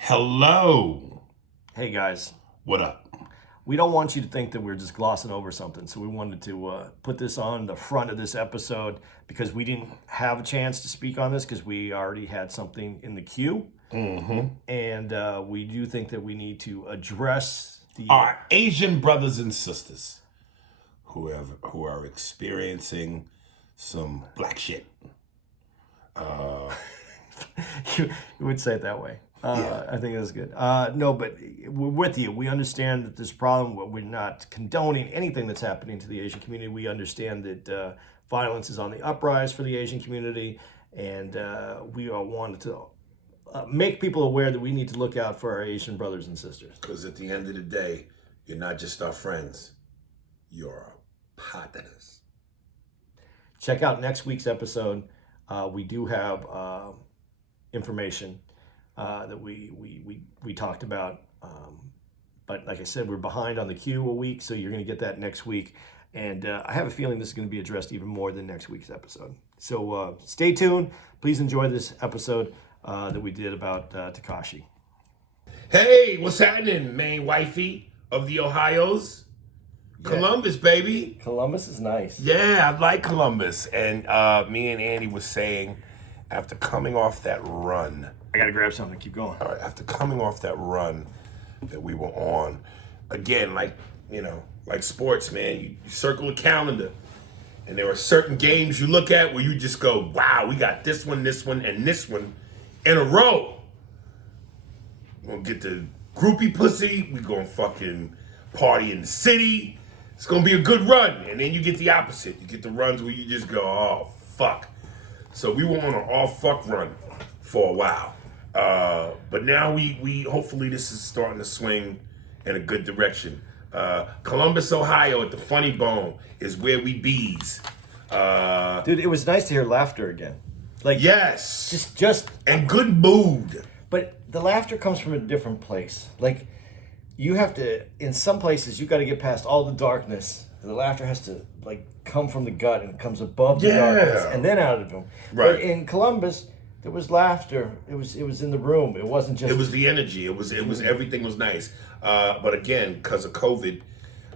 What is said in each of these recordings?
Hello. Hey guys, What up? we don't want you to think that we're just glossing over something, so we wanted to put this on the front of this episode because we didn't have a chance to speak on this because we already had something in the queue. And we do think that we need to address Our Asian brothers and sisters who are experiencing some black shit. You would say it that way. Yeah. I think that's good. No, but we're with you. We understand that this problem, we're not condoning anything that's happening to the Asian community. We understand that violence is on the uprise for the Asian community, and we all wanted to make people aware that we need to look out for our Asian brothers and sisters. Because at the end of the day, you're not just our friends, you're our partners. Check out next week's episode. We do have information that we talked about. But like I said, we're behind on the queue a week, so you're going to get that next week. And I have a feeling this is going to be addressed even more than next week's episode. So stay tuned. Please enjoy this episode that we did about Tekashi. Hey, what's happening, main wifey of the Ohios? Yeah. Columbus, baby. Columbus is nice. Yeah, I like Columbus. And me and Andy was saying, after coming off that run, I got to grab something. Keep going. all right, after coming off that run that we were on, again, like sports, man, you circle a calendar, and there are certain games you look at where you just go, wow, we got this one, and this one in a row. We're gonna get the groupie pussy, we gonna fucking party in the city. It's gonna be a good run. And then you get the opposite. You get the runs where you just go, oh, fuck. So we were on an all fuck run for a while. But now we hopefully this is starting to swing in a good direction. Columbus, Ohio at the Funny Bone is where we bees. Dude, it was nice to hear laughter again. Like, Yes. just And good mood. But the laughter comes from a different place. Like, you have to, in some places, you got to get past all the darkness. The laughter has to, like, come from the gut and comes above the darkness and then out of them. Right. But in Columbus, there was laughter. It was in the room. It wasn't just... It was the energy. It was everything was nice. But again, because of COVID,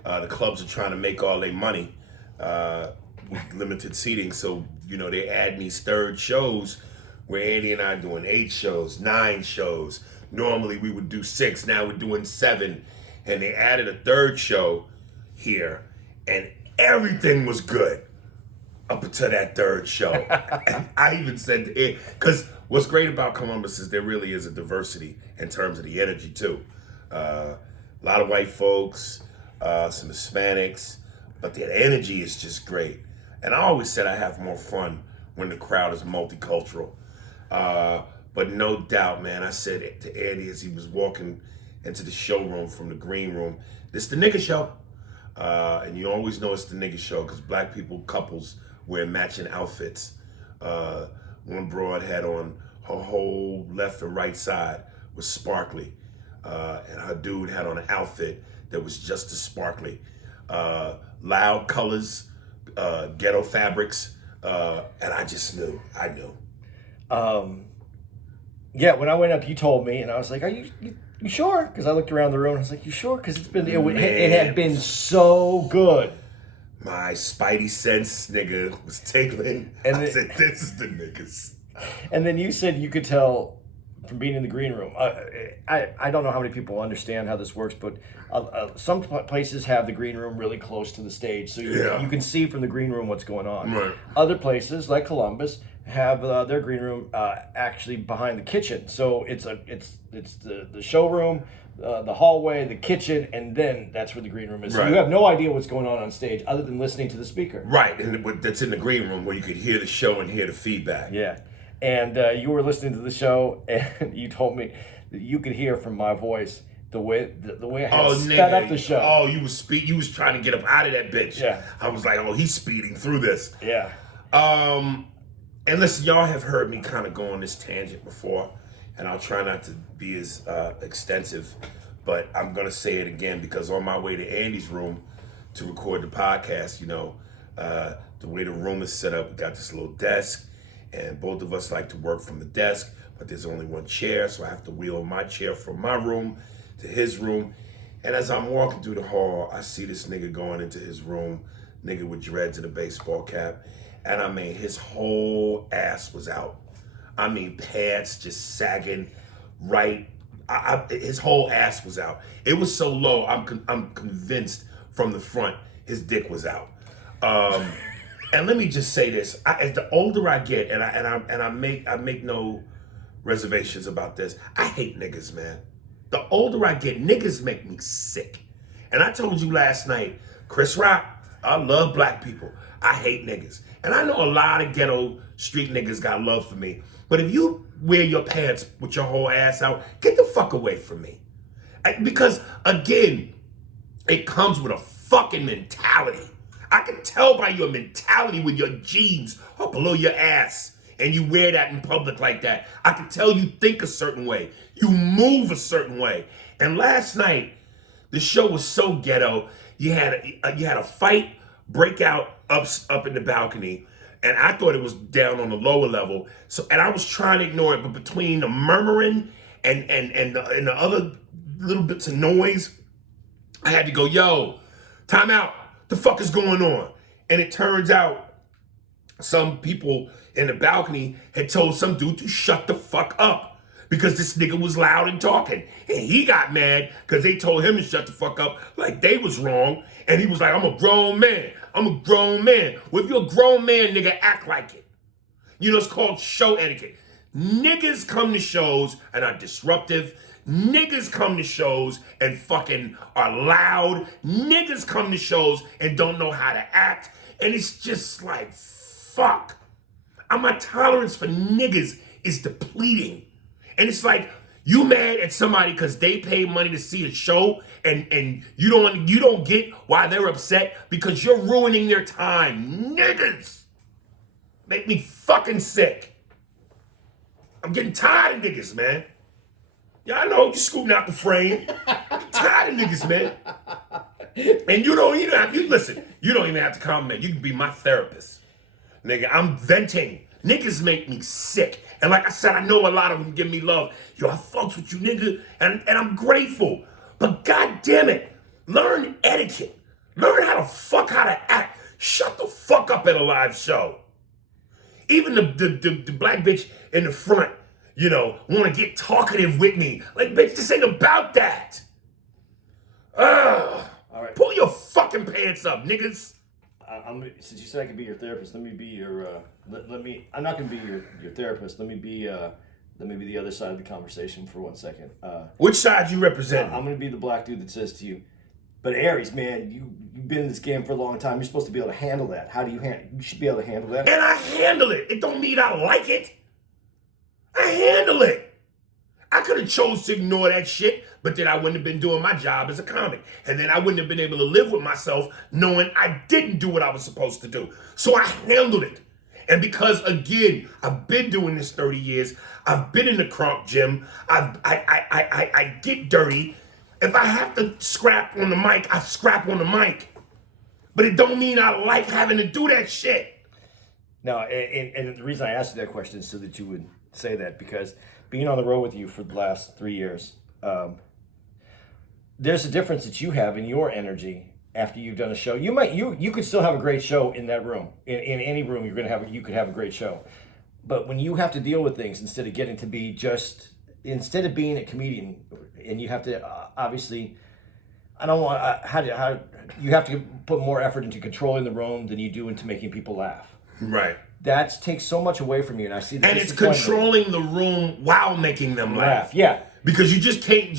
the clubs are trying to make all their money with limited seating. So, they add these third shows where Andy and I are doing 8 shows, 9 shows. Normally we would do 6, now we're doing 7. And they added a third show here, and everything was good up until that third show. And I even said to it, because what's great about Columbus is there really is a diversity in terms of the energy too. A lot of white folks, some Hispanics, but the energy is just great. And I always said I have more fun when the crowd is multicultural. But no doubt, man, I said to Andy as he was walking into the showroom from the green room, this the nigga show. And you always know it's the nigga show because black people, couples, wear matching outfits. One broad had on her whole left and right side was sparkly. And her dude had on an outfit that was just as sparkly. Loud colors, ghetto fabrics, and I just knew. I knew. Yeah, when I went up, you told me, and I was like, "Are you sure?" Because I looked around the room, and I was like, "You sure?" Because it had been so good. My spidey sense, nigga, was tingling. And I said, "This is the niggas." And then you said you could tell from being in the green room. I don't know how many people understand how this works, but some places have the green room really close to the stage, so you can see from the green room what's going on. Right. Other places, like Columbus, have their green room actually behind the kitchen. So it's the showroom, the hallway, the kitchen, and then that's where the green room is. So you have no idea what's going on stage other than listening to the speaker. Right, and that's in the green room where you could hear the show and hear the feedback. Yeah. And you were listening to the show, and you told me that you could hear from my voice the way I had sped up the show. Oh, you was trying to get up out of that bitch. Yeah. I was like, oh, he's speeding through this. Yeah. And listen, y'all have heard me kind of go on this tangent before, and I'll try not to be as extensive, but I'm gonna say it again because on my way to Andy's room to record the podcast, the way the room is set up, we got this little desk. and both of us like to work from the desk, but there's only one chair, so I have to wheel my chair from my room to his room. And as I'm walking through the hall, I see this nigga going into his room, nigga with dreads and a baseball cap, and I mean, his whole ass was out. I mean, pants just sagging right. His whole ass was out. It was so low, I'm convinced from the front his dick was out. And let me just say this: as the older I get, and I make no reservations about this, I hate niggas, man. The older I get, niggas make me sick. And I told you last night, Chris Rock, I love black people. I hate niggas. And I know a lot of ghetto street niggas got love for me. But if you wear your pants with your whole ass out, get the fuck away from me. Because, again, it comes with a fucking mentality. I can tell by your mentality with your jeans up below your ass, and you wear that in public like that. I can tell you think a certain way. You move a certain way. And last night, the show was so ghetto. You had a fight break out up in the balcony, and I thought it was down on the lower level. And I was trying to ignore it, but between the murmuring and the other little bits of noise, I had to go, yo, time out. The fuck is going on? And it turns out some people in the balcony had told some dude to shut the fuck up because this nigga was loud and talking. And he got mad because they told him to shut the fuck up like they was wrong. And he was like, I'm a grown man. I'm a grown man. Well, if you're a grown man, nigga, act like it. You know, it's called show etiquette. Niggas come to shows and are disruptive. Niggas come to shows and fucking are loud. Niggas come to shows and don't know how to act. And it's just like, fuck. My tolerance for niggas is depleting. And it's like, you mad at somebody because they pay money to see a show and you don't get why they're upset because you're ruining their time. Niggas make me fucking sick. I'm getting tired of niggas, man. Yeah, I know you're scooting out the frame. I'm tired of niggas, man. And you don't even have to compliment. You can be my therapist. Nigga, I'm venting. Niggas make me sick. And like I said, I know a lot of them give me love. Yo, I fucks with you, nigga, and I'm grateful. But god damn it, learn etiquette. Learn how to act. Shut the fuck up at a live show. Even the black bitch in the front, you know, want to get talkative with me. Like, bitch, this ain't about that. All right. Pull your fucking pants up, niggas. Since you said I could be your therapist, let me be your. I'm not gonna be your therapist. Let me be the other side of the conversation for 1 second. Which side you represent? I'm gonna be the black dude that says to you, but Aries, man, you've been in this game for a long time. You're supposed to be able to handle that. How do you handle? You should be able to handle that. And I handle it. It don't mean I like it. I handle it. I could have chose to ignore that shit, but then I wouldn't have been doing my job as a comic. And then I wouldn't have been able to live with myself knowing I didn't do what I was supposed to do. So I handled it. And because, again, I've been doing this 30 years, I've been in the crunk gym, I get dirty. If I have to scrap on the mic, I scrap on the mic. But it don't mean I like having to do that shit. No, and the reason I asked you that question is so that you would say that, because being on the road with you for the last 3 years, there's a difference that you have in your energy after you've done a show. You could still have a great show in that room. In any room you could have a great show. But when you have to deal with things instead of being a comedian, and you have to obviously, I don't want how you have to put more effort into controlling the room than you do into making people laugh. Right. That takes so much away from you, and I see that. And it's controlling the room while making them laugh. Yeah. Because you just can't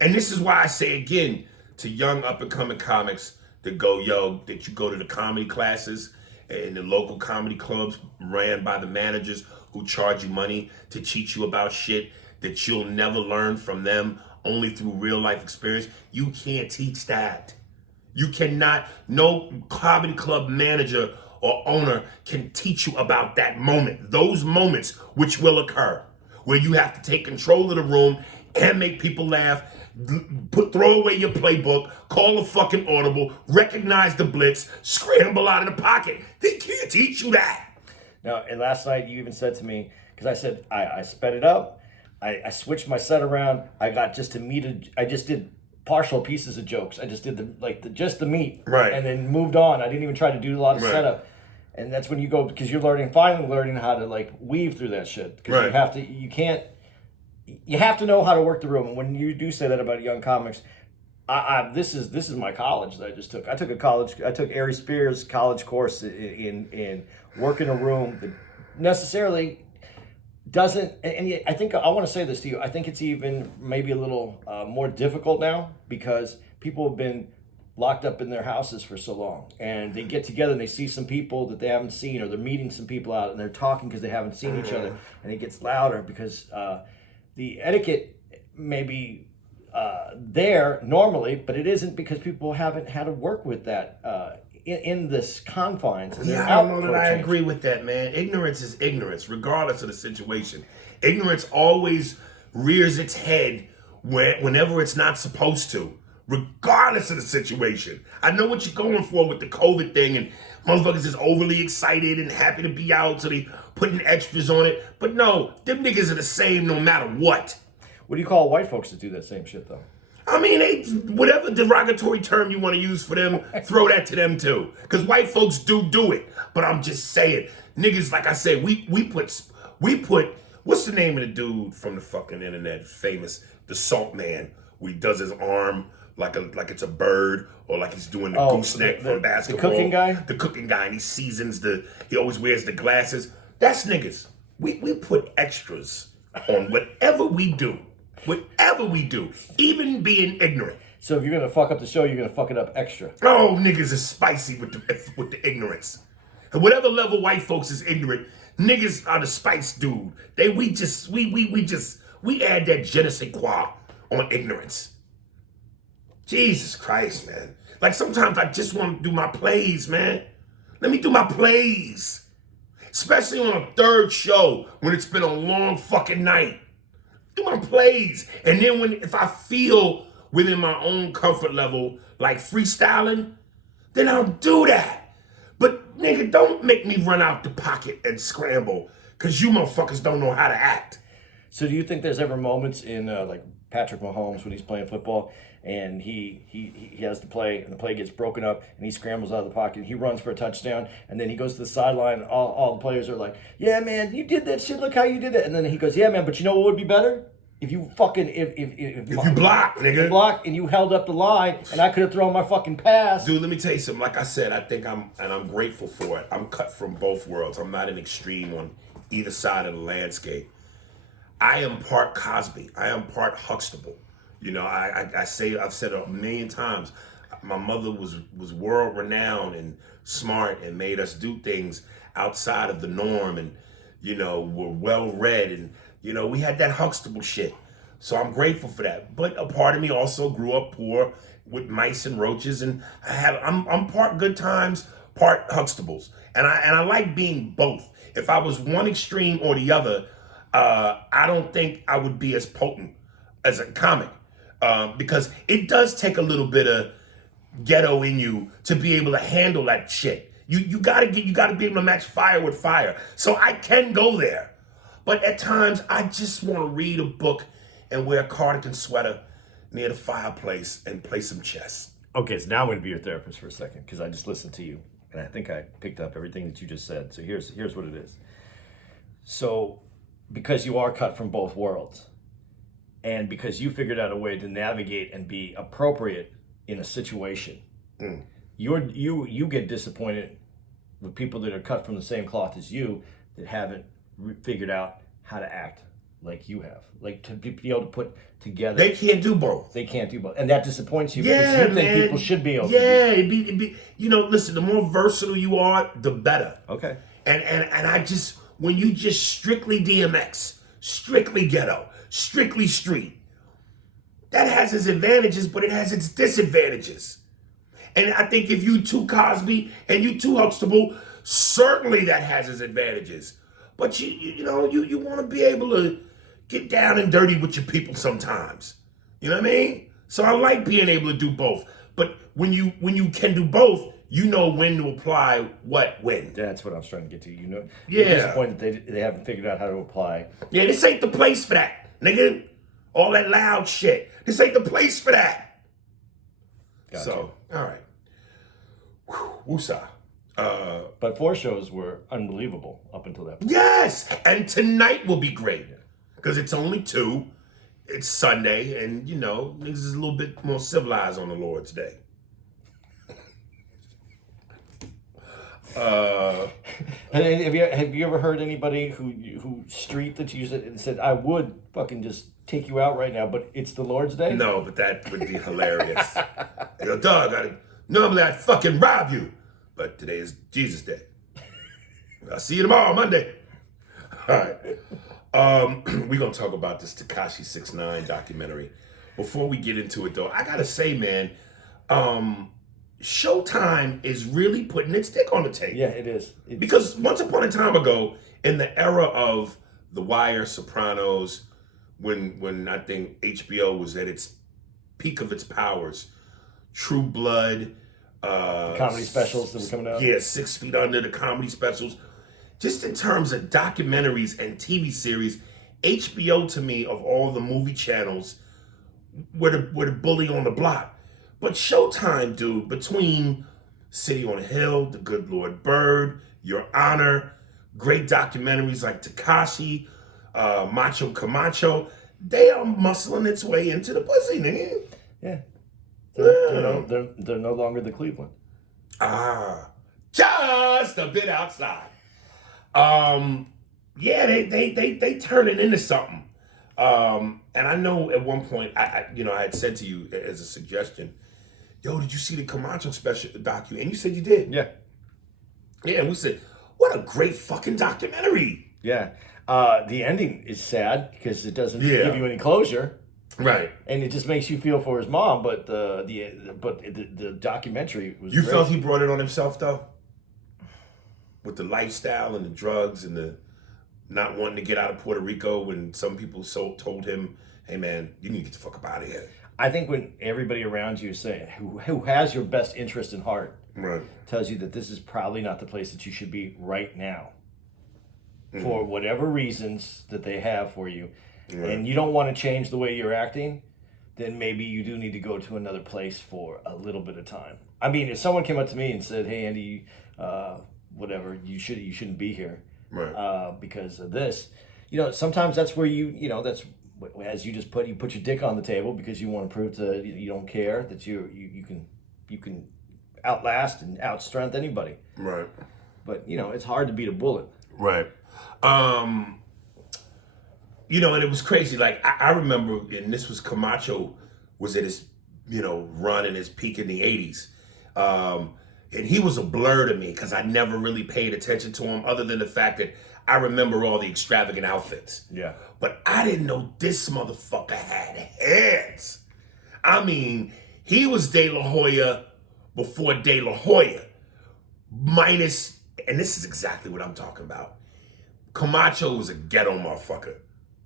and this is why I say again to young up and coming comics that you go to the comedy classes and the local comedy clubs ran by the managers who charge you money to teach you about shit that you'll never learn from them, only through real life experience. You can't teach that. You cannot, no comedy club manager or owner can teach you about that moment, those moments which will occur, where you have to take control of the room and make people laugh, throw away your playbook, call a fucking audible, recognize the blitz, scramble out of the pocket. They can't teach you that. Now, and last night you even said to me, because I said I sped it up, I switched my set around. I got just to meet. I just did partial pieces of jokes. I just did just the meat, Right. and then moved on. I didn't even try to do a lot of Right. setup. And that's when you go, because you're finally learning how to like weave through that shit. Because Right. you have to know how to work the room. And when you do say that about young comics, this is my college that I just took. I took Ari Spears' college course in work in a room that necessarily doesn't. And I think I want to say this to you. I think it's even maybe a little more difficult now because people have been locked up in their houses for so long, and they get together and they see some people that they haven't seen, or they're meeting some people out and they're talking because they haven't seen each other, and it gets louder because the etiquette may be there normally, but it isn't because people haven't had to work with that in this confines. And Yeah, I don't know that I agree with that, man. Ignorance is ignorance, regardless of the situation. Ignorance always rears its head whenever it's not supposed to, regardless of the situation. I know what you're going for with the COVID thing, and motherfuckers is overly excited and happy to be out, so they putting extras on it. But no, them niggas are the same no matter what. What do you call white folks that do that same shit, though? I mean, whatever derogatory term you want to use for them, throw that to them too. Because white folks do it. But I'm just saying, niggas, like I said, we put, what's the name of the dude from the fucking internet, famous, the Salt Man, where he does his arm like it's a bird, or like he's doing the gooseneck from basketball. The cooking guy? The cooking guy, and he always wears the glasses. That's niggas. We put extras on whatever we do. Whatever we do, even being ignorant. So if you're gonna fuck up the show, you're gonna fuck it up extra. Oh, niggas is spicy with the ignorance. At whatever level white folks is ignorant, niggas are the spice dude. We add that je ne sais quoi on ignorance. Jesus Christ, man. Like sometimes I just want to do my plays, man. Let me do my plays. Especially on a third show when it's been a long fucking night. Do my plays. And then if I feel within my own comfort level like freestyling, then I'll do that. But nigga, don't make me run out the pocket and scramble, because you motherfuckers don't know how to act. So do you think there's ever moments in like Patrick Mahomes when he's playing football and he has the play and the play gets broken up and he scrambles out of the pocket and he runs for a touchdown and then he goes to the sideline and all the players are like, yeah man, you did that shit, look how you did it, and then he goes, yeah man, but you know what would be better? If you fucking if you block, nigga. Block and you held up the line and I could have thrown my fucking pass. Dude, let me tell you something. Like I said, I think I'm grateful for it. I'm cut from both worlds. I'm not an extreme on either side of the landscape. I am part Cosby. I am part Huxtable. You know, I've said it a million times. My mother was world renowned and smart and made us do things outside of the norm, and you know, were well read, and you know, we had that Huxtable shit. So I'm grateful for that. But a part of me also grew up poor with mice and roaches, and I'm part good times, part Huxtables. And I like being both. If I was one extreme or the other, I don't think I would be as potent as a comic. Because it does take a little bit of ghetto in you to be able to handle that shit. You gotta be able to match fire with fire. So I can go there. But at times, I just want to read a book and wear a cardigan sweater near the fireplace and play some chess. Okay, so now I'm going to be your therapist for a second because I just listened to you and I think I picked up everything that you just said. So here's what it is. So because you are cut from both worlds and because you figured out a way to navigate and be appropriate in a situation, you get disappointed with people that are cut from the same cloth as you that haven't figured out how to act like you have, like to be able to put together. They can't do both. They can't do both, and that disappoints you because you think people should be able to. Yeah, it'd be. You know, listen. The more versatile you are, the better. Okay. And I just, when you just strictly DMX, strictly ghetto, strictly street, that has its advantages, but it has its disadvantages. And I think if you too Cosby and you too Huxtable, certainly that has its advantages. But you want to be able to get down and dirty with your people sometimes. You know what I mean? So I like being able to do both. But when you can do both, You know when to apply what when. That's what I was trying to get to. You know, Yeah. you're disappointed that they haven't figured out how to apply. Yeah, this ain't the place for that, nigga. All that loud shit. This ain't the place for that. Gotcha. So, all right. Woosah. But 4 shows were unbelievable up until that point. Yes, and tonight will be great because it's only 2. It's Sunday, and you know, niggas is a little bit more civilized on the Lord's Day. And have you ever heard anybody who street that used it and said, I would fucking just take you out right now, but it's the Lord's Day? No, but that would be hilarious. Yo, dog, normally I'd fucking rob you, but today is Jesus Day. I'll see you tomorrow, Monday. All right. We're going to talk about this Tekashi 6ix9ine documentary. Before we get into it, though, I got to say, man, Showtime is really putting its dick on the table. Yeah, it is. Because once upon a time ago, in the era of The Wire, Sopranos, when I think HBO was at its peak of its powers, True Blood, the comedy specials that were coming out. Yeah, 6 Feet Under, the comedy specials. Just in terms of documentaries and TV series, HBO to me, of all the movie channels, were the bully on the block. But Showtime, dude, between City on a Hill, The Good Lord Bird, Your Honor, great documentaries like Tekashi, Macho Camacho, they are muscling its way into the pussy, nigga. Yeah. They're no longer the Cleveland. Just a bit outside. Yeah, they turning into something. And I know at one point, I had said to you as a suggestion, yo, did you see the Camacho special docu? And you said you did. Yeah. Yeah, and we said, what a great fucking documentary. Yeah. The ending is sad because it doesn't give you any closure. Right. And it just makes you feel for his mom, but the documentary was You great. felt he brought it on himself, though? With the lifestyle and the drugs and the not wanting to get out of Puerto Rico when some people told him, hey, man, you need to get the fuck up out of here. I think when everybody around you who has your best interest in heart Right. tells you that this is probably not the place that you should be right now for whatever reasons that they have for you, and you don't want to change the way you're acting, then maybe you do need to go to another place for a little bit of time. I mean, if someone came up to me and said, hey, Andy, whatever, you shouldn't be here because of this, sometimes that's where that's as you just put your dick on the table because you want to prove to you don't care, that you can outlast and outstrength anybody. Right. But it's hard to beat a bullet. Right. And it was crazy. Like I remember, and this was Camacho was at his run and his peak in the 80s. And he was a blur to me because I never really paid attention to him, other than the fact that I remember all the extravagant outfits. Yeah. But I didn't know this motherfucker had hands. I mean, he was De La Hoya before De La Hoya. Minus, and this is exactly what I'm talking about. Camacho was a ghetto motherfucker.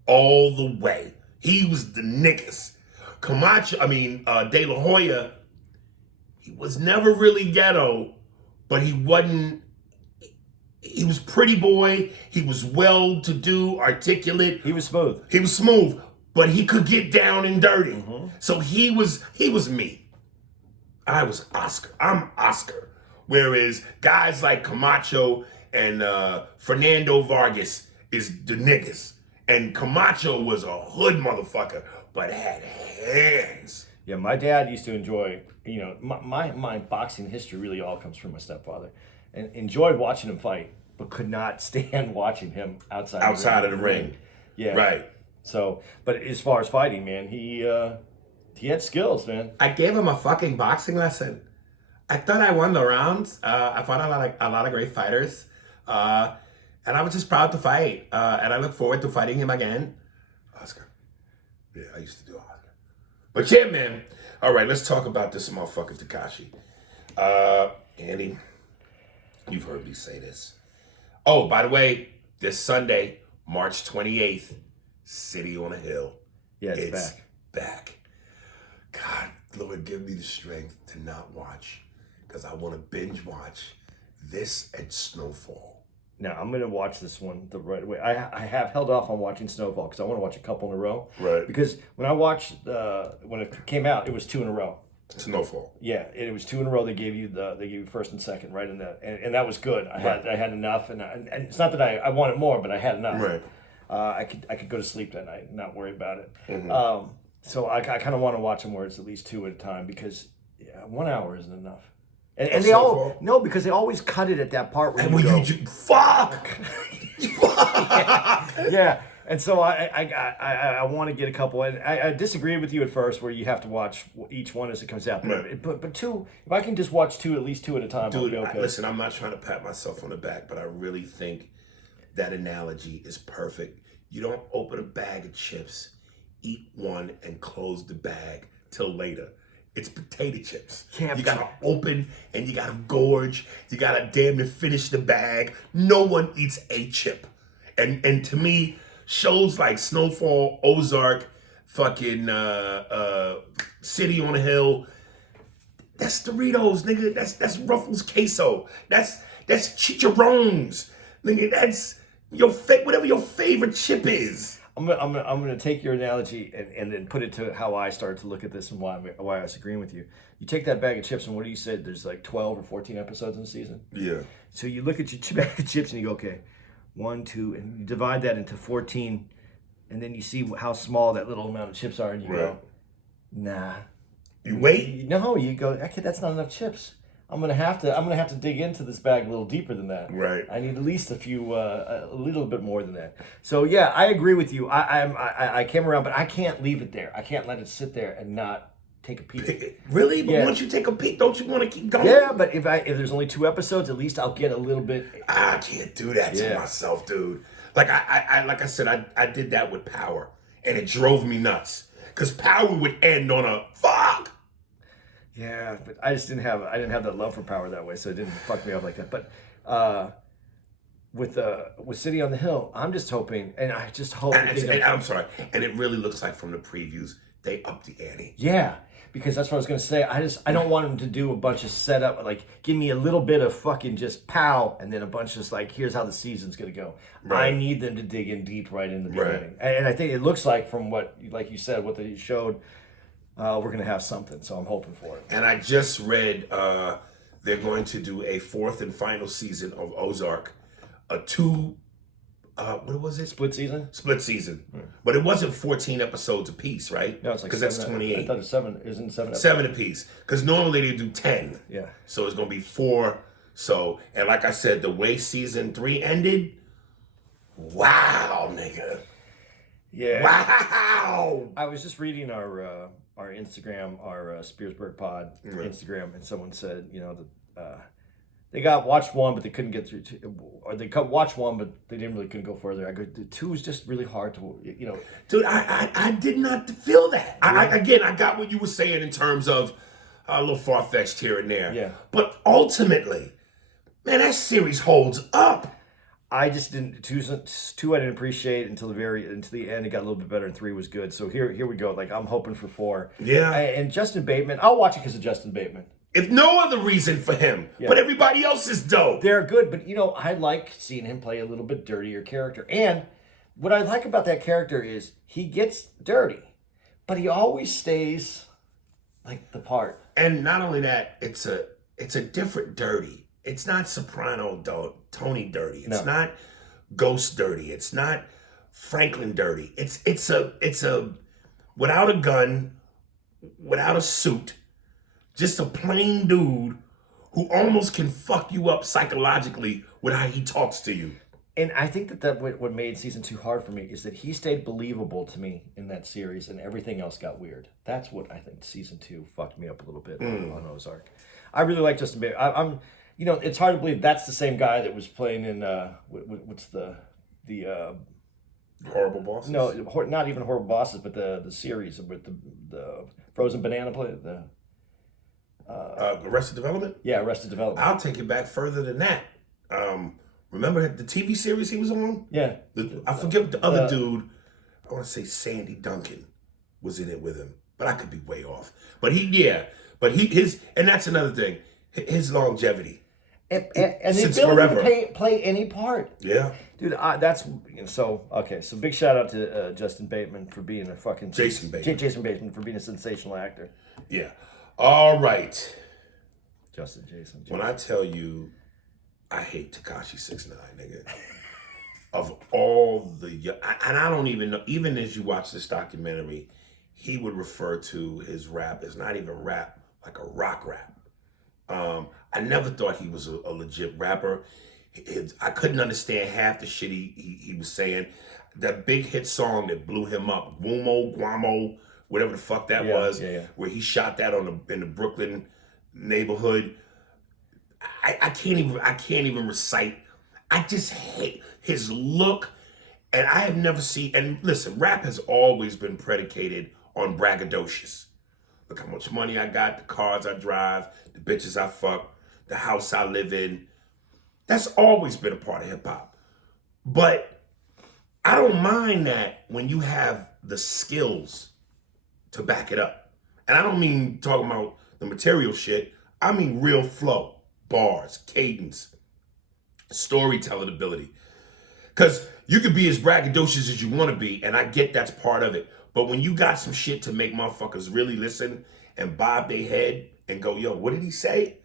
All the way. He was the niggas. De La Hoya, he was never really ghetto, but he was pretty boy. He was well-to-do, articulate. He was smooth. He was smooth, but he could get down and dirty. Mm-hmm. So he was me. I was Oscar. I'm Oscar. Whereas guys like Camacho and Fernando Vargas is the niggas. And Camacho was a hood motherfucker, but had hands. Yeah, my dad used to enjoy, my boxing history really all comes from my stepfather. And enjoyed watching him fight, but could not stand watching him outside of the ring. Yeah. Right. So, but as far as fighting, man, he had skills, man. I gave him a fucking boxing lesson. I thought I won the rounds. I fought a lot of great fighters. And I was just proud to fight. And I look forward to fighting him again. Oscar. Yeah, I used to do Oscar. But yeah, man. All right, let's talk about this motherfucker Tekashi. Andy, you've heard me say this. Oh, by the way, this Sunday, March 28th, City on a Hill. Yeah, it's back. God, Lord, give me the strength to not watch. because I want to binge watch this and Snowfall. Now, I'm going to watch this one the right way. I have held off on watching Snowfall because I want to watch a couple in a row. Right. Because when I watched, when it came out, it was 2 in a row. Snowfall. Yeah, it was 2 in a row. They gave you first and second right in that, and that was good. I had enough, and it's not that I wanted more, but I had enough. Right. I could go to sleep that night and not worry about it. Mm-hmm. So I kind of want to watch them where it's at least 2 at a time because 1 hour isn't enough. And they all no, because they always cut it at that part where you fuck. Yeah. And so I want to get a couple. And I disagree with you at first, where you have to watch each one as it comes out. But 2, if I can just watch 2, at least 2 at a time, Dude, I'll be okay. Listen, I'm not trying to pat myself on the back, but I really think that analogy is perfect. You don't open a bag of chips, eat one, and close the bag till later. It's potato chips. Yeah, you gotta open and you gotta gorge. You gotta damn near finish the bag. No one eats a chip. And to me, shows like Snowfall, Ozark, fucking City on a Hill, that's Doritos, nigga. That's Ruffles queso. That's chicharrones, nigga. That's whatever your favorite chip is. I'm gonna take your analogy and then put it to how I started to look at this and why I was agreeing with you. You take that bag of chips and what do you say? There's like 12 or 14 episodes in the season. Yeah. So you look at your bag of chips and you go, okay, 1, 2, and you divide that into 14, and then you see how small that little amount of chips are, and you go, nah. You wait? No, you go, okay, that's not enough chips. I'm gonna have to dig into this bag a little deeper than that. Right. I need at least a little bit more than that. So yeah, I agree with you. I came around, but I can't leave it there. I can't let it sit there and not take a peek. Really? But once you take a peek, don't you want to keep going? Yeah, but if there's only 2 episodes, at least I'll get a little bit. I can't do that to myself, dude. Like I said, I did that with Power, and it drove me nuts. Cause Power would end on a fuck. Yeah, but I didn't have that love for Power that way, so it didn't fuck me up like that. But with City on the Hill, I'm just hoping, and I just hope. I'm sorry, and it really looks like from the previews they upped the ante. Yeah, because that's what I was gonna say. I don't want them to do a bunch of setup, like give me a little bit of fucking just pow, and then a bunch of like, here's how the season's gonna go. Right. I need them to dig in deep right in the beginning, and I think it looks like from what, like you said, what they showed. We're going to have something, so I'm hoping for it. And I just read they're going to do a 4th and final season of Ozark. What was it? Split season? Split season. But it wasn't 14 episodes apiece, right? No, it's like 'cause that's 28. I thought it's 7. Isn't 7 7 apiece. Because normally they do 10. Yeah. So it's going to be 4. So, and like I said, the way season 3 ended, wow, nigga. Yeah. Wow. I was just reading our Instagram, our Spearsburg Pod Instagram, and someone said, that they watched 1, but they couldn't get through 2, or they watched 1, but they couldn't go further. I go, the 2 is just really hard to, Dude, I did not feel that. I got what you were saying in terms of a little far-fetched here and there. Yeah. But ultimately, man, that series holds up. I just didn't 2 I didn't appreciate until the end. It got a little bit better, and 3 was good. So here we go. Like, I'm hoping for 4. Yeah. And Justin Bateman, I'll watch it because of Justin Bateman. If no other reason for him, but everybody else is dope. They're good, but I like seeing him play a little bit dirtier character. And what I like about that character is he gets dirty, but he always stays like the part. And not only that, it's a different dirty. It's not Soprano Tony dirty. It's not Ghost dirty. It's not Franklin dirty. It's a without a gun, without a suit, just a plain dude who almost can fuck you up psychologically with how he talks to you. And I think that what made season 2 hard for me is that he stayed believable to me in that series, and everything else got weird. That's what I think season 2 fucked me up a little bit on Ozark. I really like Justin Bieber. I'm it's hard to believe that's the same guy that was playing in what's the Horrible Bosses? No, not even Horrible Bosses, but the series with the Frozen Banana play. Arrested Development? Yeah, Arrested Development. I'll take it back further than that. Remember the TV series he was on? Yeah. I forget the other dude. I want to say Sandy Duncan was in it with him, but I could be way off. But and that's another thing. his longevity. And the Since ability forever. to play any part. Yeah. Dude, that's so okay. So big shout out to Justin Bateman for being a fucking Jason Bateman. Jason Bateman for being a sensational actor. Yeah. All right. Jason. When I tell you, I hate Tekashi 6ix9ine, nigga. Of all the, and I don't even know. Even as you watch this documentary, he would refer to his rap as not even rap, like a rock rap. I never thought he was a legit rapper. I couldn't understand half the shit he was saying. That big hit song that blew him up, Guamo, whatever the fuck that was, where he shot that in the Brooklyn neighborhood. I can't even recite. I just hate his look, and I have never seen. And listen, rap has always been predicated on braggadocious. Look how much money I got, the cars I drive, the bitches I fuck, the house I live in. That's always been a part of hip hop. But I don't mind that when you have the skills to back it up. And I don't mean talking about the material shit. I mean real flow, bars, cadence, storytelling ability. Because you could be as braggadocious as you want to be, and I get that's part of it. But when you got some shit to make motherfuckers really listen and bob their head and go, yo, what did he say?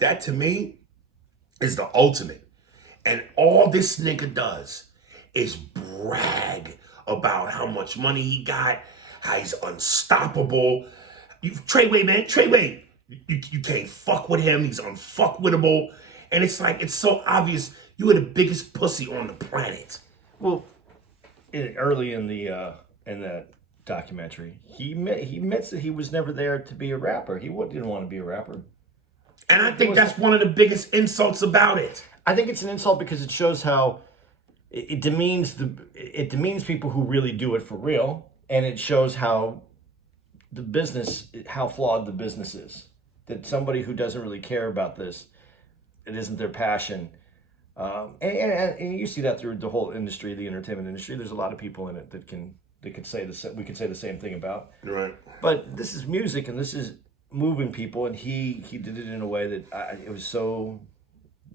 That to me is the ultimate. And all this nigga does is brag about how much money he got, how he's unstoppable. Treyway, man, Treyway. You can't fuck with him. He's unfuckwittable. And it's like, it's so obvious you are the biggest pussy on the planet. Well, early in that documentary, he admits that he was never there to be a rapper. He didn't want to be a rapper. And I think that's one of the biggest insults about it. I think it's an insult because it shows how it demeans people who really do it for real, and it shows how flawed the business is. That somebody who doesn't really care about this, it isn't their passion. And you see that through the whole industry, the entertainment industry. There's a lot of people in it that could say we could say the same thing about. Right. But this is music, and this is moving people, and he did it in a way that it was so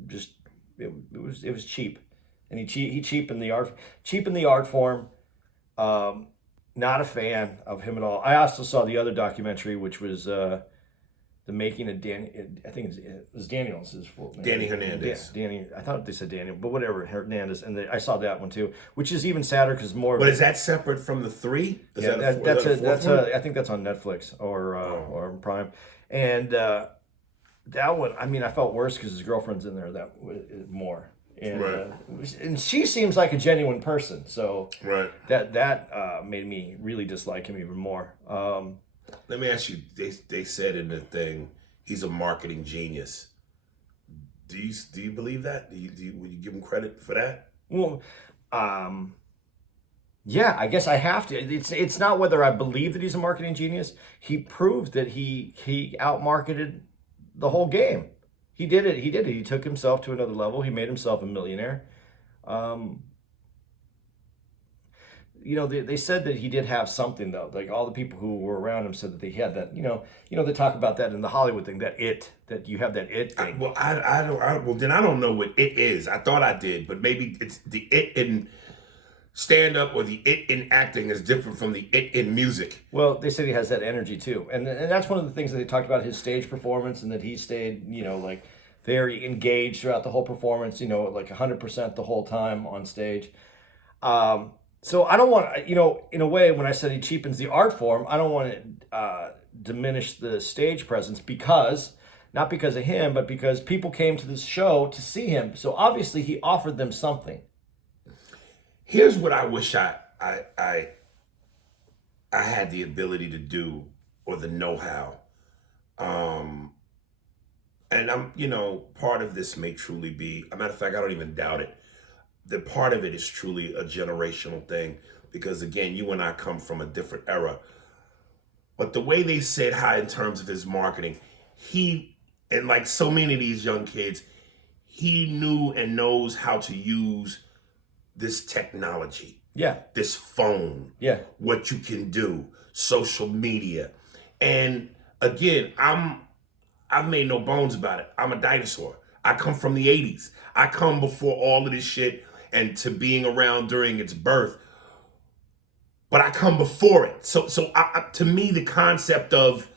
just it was cheap, and he cheapened the art form. Not a fan of him at all. I also saw the other documentary, which was the making of Danny. I think it was Daniel's his full name. Danny Hernandez. Danny. I thought they said Daniel, but whatever, Hernandez. And I saw that one too, which is even sadder because more. But is that separate from the 3? Is that's I think that's on Netflix or Prime, and that one. I mean, I felt worse because his girlfriend's in there more. And, right. And she seems like a genuine person, so right. That made me really dislike him even more. Let me ask you. They said in the thing he's a marketing genius. Do you believe that? Would you give him credit for that? Well, yeah, I guess I have to. It's not whether I believe that he's a marketing genius. He proved that he outmarketed the whole game. He did it. He took himself to another level. He made himself a millionaire. They said that he did have something though. Like all the people who were around him said that he had that. They talk about that in the Hollywood thing. That you have that it thing. Then I don't know what it is. I thought I did, but maybe it's the it in stand up or the it in acting is different from the it in music. Well, they said he has that energy too, and that's one of the things that they talked about his stage performance, and that he stayed, like very engaged throughout the whole performance. Like 100% the whole time on stage. So I don't want, in a way, when I said he cheapens the art form, I don't want to diminish the stage presence not because of him, but because people came to this show to see him. So obviously he offered them something. Here's what I wish I had the ability to do or the know-how. And I'm, part of this may truly be, a matter of fact, I don't even doubt it. The part of it is truly a generational thing because, again, you and I come from a different era. But the way they said hi in terms of his marketing, and like so many of these young kids, he knew and knows how to use this technology. Yeah. This phone. Yeah. What you can do. Social media. And again, I've made no bones about it. I'm a dinosaur. I come from the 80s. I come before all of this shit and to being around during its birth. But I come before it. So to me, the concept of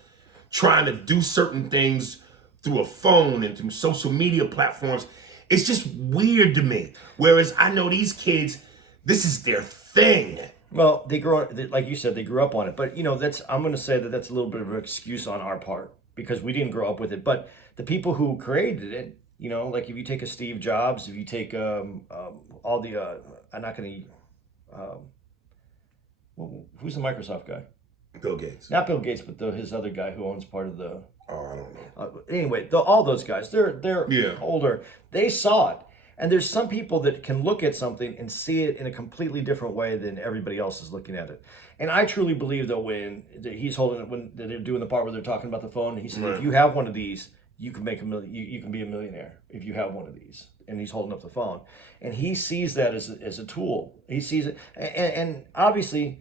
trying to do certain things through a phone and through social media platforms, it's just weird to me. Whereas I know these kids, this is their thing. Well, they grew up, like you said, they grew up on it. But, I'm going to say that that's a little bit of an excuse on our part because we didn't grow up with it. But the people who created it, like if you take a Steve Jobs, if you take all the, I'm not going to, who's the Microsoft guy? Bill Gates. Not Bill Gates, but his other guy who owns part of the. Oh, I don't know. Anyway, all those guys, they're Yeah. older. They saw it. And there's some people that can look at something and see it in a completely different way than everybody else is looking at it. And I truly believe that when he's holding it, when they're doing the part where they're talking about the phone, he said, Right. if you have one of these, you can make you can be a millionaire if you have one of these. And he's holding up the phone. And he sees that as a tool. He sees it. And obviously,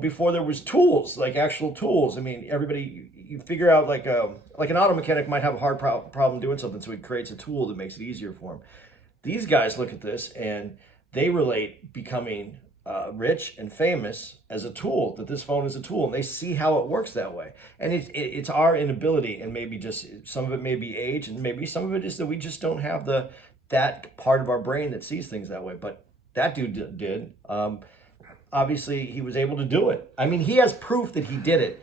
before there was tools, like actual tools, I mean, everybody, you figure out like an auto mechanic might have a hard problem doing something, so he creates a tool that makes it easier for him. These guys look at this and they relate becoming rich and famous as a tool, that this phone is a tool, and they see how it works that way. And it's our inability, and maybe just some of it may be age, and maybe some of it is that we just don't have that part of our brain that sees things that way. But that dude did. Obviously, he was able to do it. I mean, he has proof that he did it.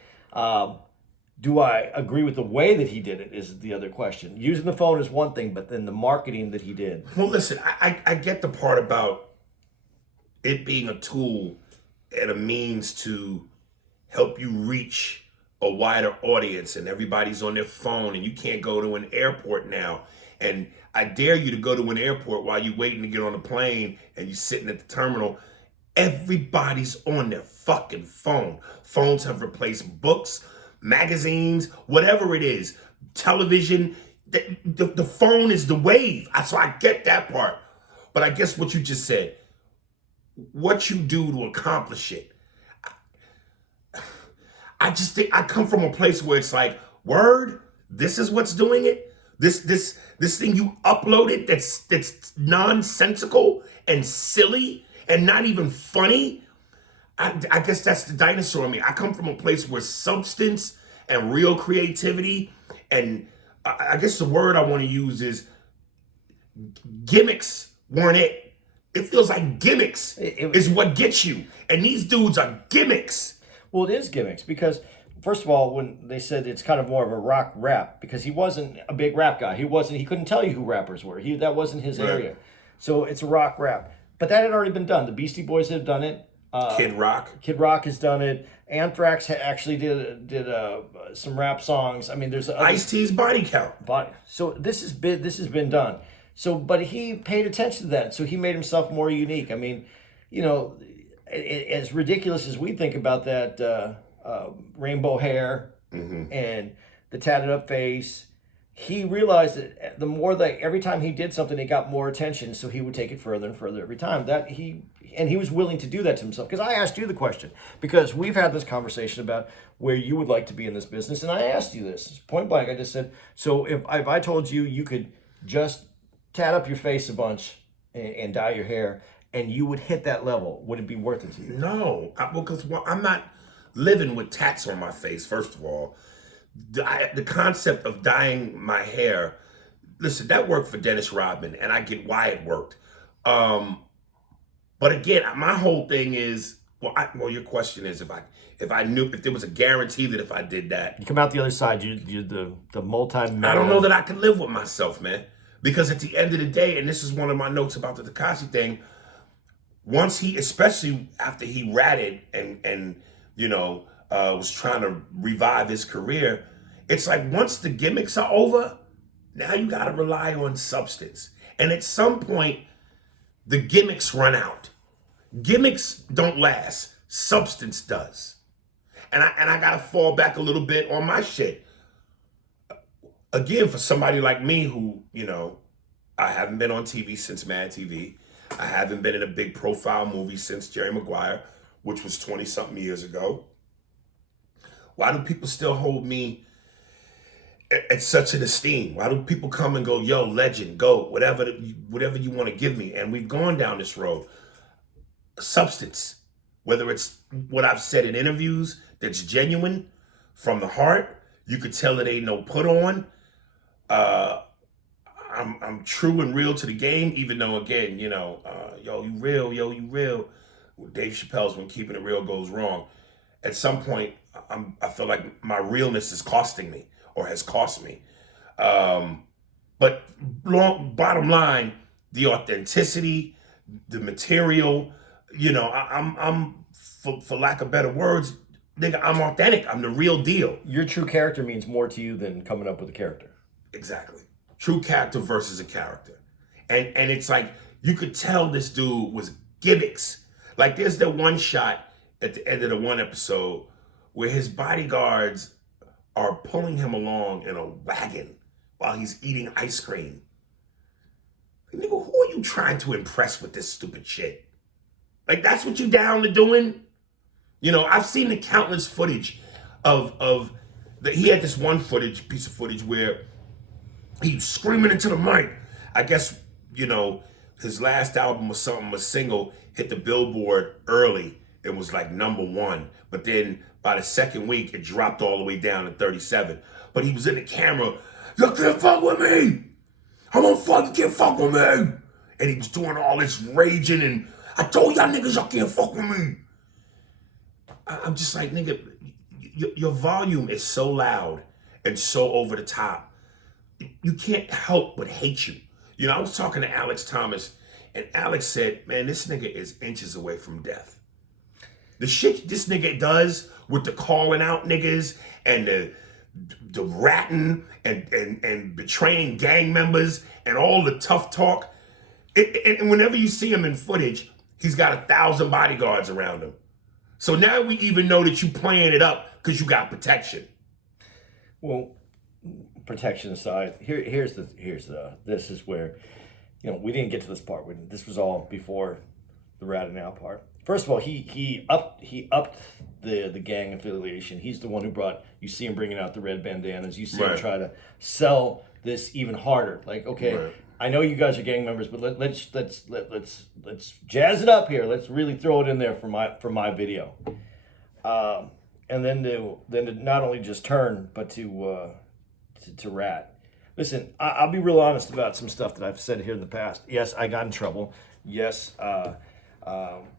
Do I agree with the way that he did it is the other question. Using the phone is one thing, but then the marketing that he did. Well, listen, I get the part about it being a tool and a means to help you reach a wider audience, and everybody's on their phone and you can't go to an airport now. And I dare you to go to an airport while you're waiting to get on a plane and you're sitting at the terminal. Everybody's on their fucking phone. Phones have replaced books, magazines, whatever it is, television. The phone is the wave. So I get that part. But I guess what you just said, what you do to accomplish it. I just think I come from a place where it's like, word, this is what's doing it. This thing you uploaded that's nonsensical and silly and not even funny. I guess that's the dinosaur in me. I come from a place where substance and real creativity, and I guess the word I want to use is gimmicks weren't it. It feels like gimmicks is what gets you. And these dudes are gimmicks. Well, it is gimmicks because, first of all, when they said it's kind of more of a rock rap, because he wasn't a big rap guy. He couldn't tell you who rappers were. That wasn't his area. So it's a rock rap. But that had already been done. The Beastie Boys have done it. Kid Rock. Kid Rock has done it. Anthrax actually did some rap songs. I mean, there's Ice-T's Body Count. So this has been done. So, but he paid attention to that. So he made himself more unique. I mean, as ridiculous as we think about that rainbow hair and the tatted up face, he realized that the more every time he did something, it got more attention. So he would take it further and further every time. And he was willing to do that to himself. Because I asked you the question, because we've had this conversation about where you would like to be in this business, and I asked you this point blank. I just said, so if I told you could just tat up your face a bunch and dye your hair, and you would hit that level, would it be worth it to you? No, because I'm not living with tats on my face. First of all, the concept of dyeing my hair, listen, that worked for Dennis Rodman, and I get why it worked. But again, my whole thing is, your question is if I knew, if there was a guarantee that if I did that, you come out the other side, you're the multi-million. I don't know that I could live with myself, man. Because at the end of the day, and this is one of my notes about the Tekashi thing, once he, especially after he ratted and was trying to revive his career, it's like once the gimmicks are over, now you got to rely on substance. And at some point, the gimmicks run out. Gimmicks don't last. Substance does. And I got to fall back a little bit on my shit. Again, for somebody like me who, I haven't been on TV since Mad TV. I haven't been in a big profile movie since Jerry Maguire, which was 20-something years ago. Why do people still hold me it's such an esteem? Why do people come and go, yo, legend, go, whatever you want to give me? And we've gone down this road. Substance, whether it's what I've said in interviews that's genuine from the heart, you could tell it ain't no put on. I'm true and real to the game, even though again, yo, you real, yo, you real. Dave Chappelle's when keeping it real goes wrong. At some point, I feel like my realness is costing me or has cost me. But bottom line, the authenticity, the material, I'm for lack of better words, nigga, I'm authentic. I'm the real deal. Your true character means more to you than coming up with a character. Exactly. True character versus a character. And it's like, you could tell this dude was gimmicks. Like there's that one shot at the end of the one episode where his bodyguards are pulling him along in a wagon while he's eating ice cream. Like, nigga, who are you trying to impress with this stupid shit? Like that's what you down to doing? I've seen the countless footage of that. He had this one piece of footage where he's screaming into the mic. I guess, his last album or something, a single, hit the Billboard early. It was like #1. But then by the second week, it dropped all the way down to 37. But he was in the camera, you can't fuck with me. I'm on fuck, you can't fuck with me. And he was doing all this raging and I told y'all niggas y'all can't fuck with me. I'm just like, nigga, your volume is so loud and so over the top. You can't help but hate you. I was talking to Alex Thomas, and Alex said, man, this nigga is inches away from death. The shit this nigga does with the calling out niggas and the ratting and betraying gang members and all the tough talk. And whenever you see him in footage, he's got 1,000 bodyguards around him. So now we even know that you playing it up because you got protection. Well, protection aside, this is where, we didn't get to this part. This was all before the ratting out part. First of all, he upped the gang affiliation. He's the one who you see him bringing out the red bandanas. You see him try to sell this even harder. Like, okay, right. I know you guys are gang members, but let's jazz it up here. Let's really throw it in there for my video. And then to not only just turn, but to rat. Listen, I'll be real honest about some stuff that I've said here in the past. Yes, I got in trouble. Yes, I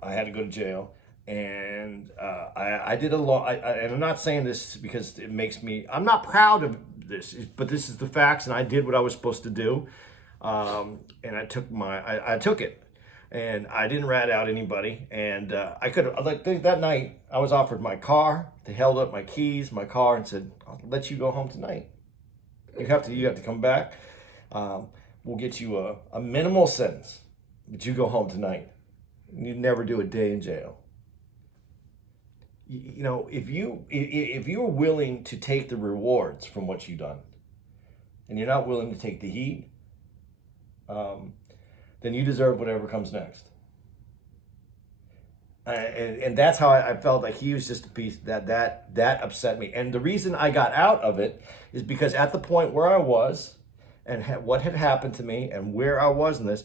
had to go to jail, and I did a lot. And I'm not saying this because it makes me. I'm not proud of this, but this is the facts, and I did what I was supposed to do, and I took it, and I didn't rat out anybody, and I could that night I was offered my car. They held up my keys, my car, and said, "I'll let you go home tonight. You have to come back. We'll get you a minimal sentence, but you go home tonight. You never do a day in jail." If you're willing to take the rewards from what you've done, and you're not willing to take the heat, then you deserve whatever comes next. And that's how I felt like he was just a piece that upset me. And the reason I got out of it is because at the point where I was and what had happened to me and where I was in this,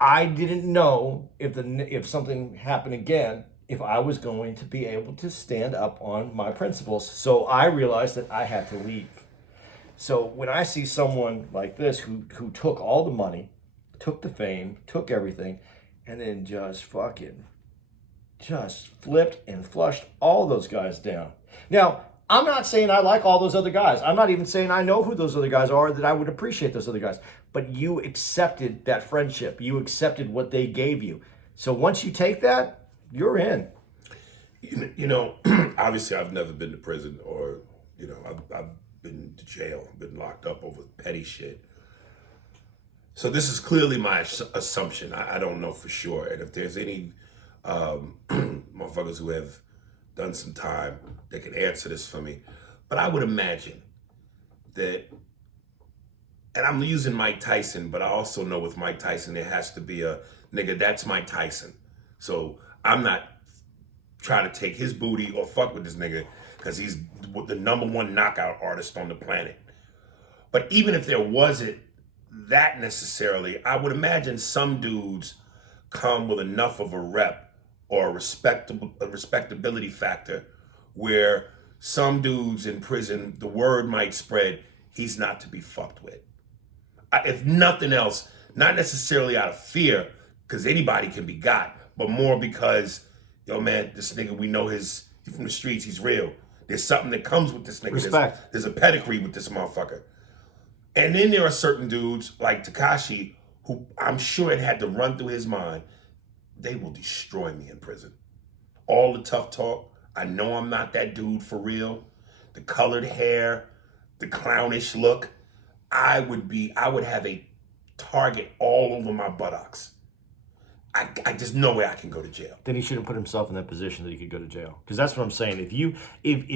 I didn't know if something happened again, if I was going to be able to stand up on my principles. So I realized that I had to leave. So when I see someone like this who took all the money, took the fame, took everything, and then just flipped and flushed all those guys down. Now, I'm not saying I like all those other guys. I'm not even saying I know who those other guys are, that I would appreciate those other guys. But you accepted that friendship. You accepted what they gave you. So once you take that, you're in. Obviously I've never been to prison or, I've been to jail, been locked up over petty shit. So this is clearly my assumption. I don't know for sure. And if there's any motherfuckers who have done some time, they can answer this for me. But I would imagine that, and I'm using Mike Tyson, but I also know with Mike Tyson, there has to be a nigga, that's Mike Tyson. So I'm not trying to take his booty or fuck with this nigga because he's the #1 knockout artist on the planet. But even if there wasn't that necessarily, I would imagine some dudes come with enough of a rep or a respectability factor where some dudes in prison, the word might spread, he's not to be fucked with. If nothing else, not necessarily out of fear, because anybody can be got, but more because, yo man, this nigga, we know he's from the streets, he's real. There's something that comes with this nigga. Respect. There's a pedigree with this motherfucker. And then there are certain dudes like Tekashi who I'm sure it had to run through his mind. They will destroy me in prison. All the tough talk. I know I'm not that dude for real. The colored hair, the clownish look. I would have a target all over my buttocks. I just know where I can go to jail. Then he shouldn't put himself in that position that he could go to jail. Because that's what I'm saying. If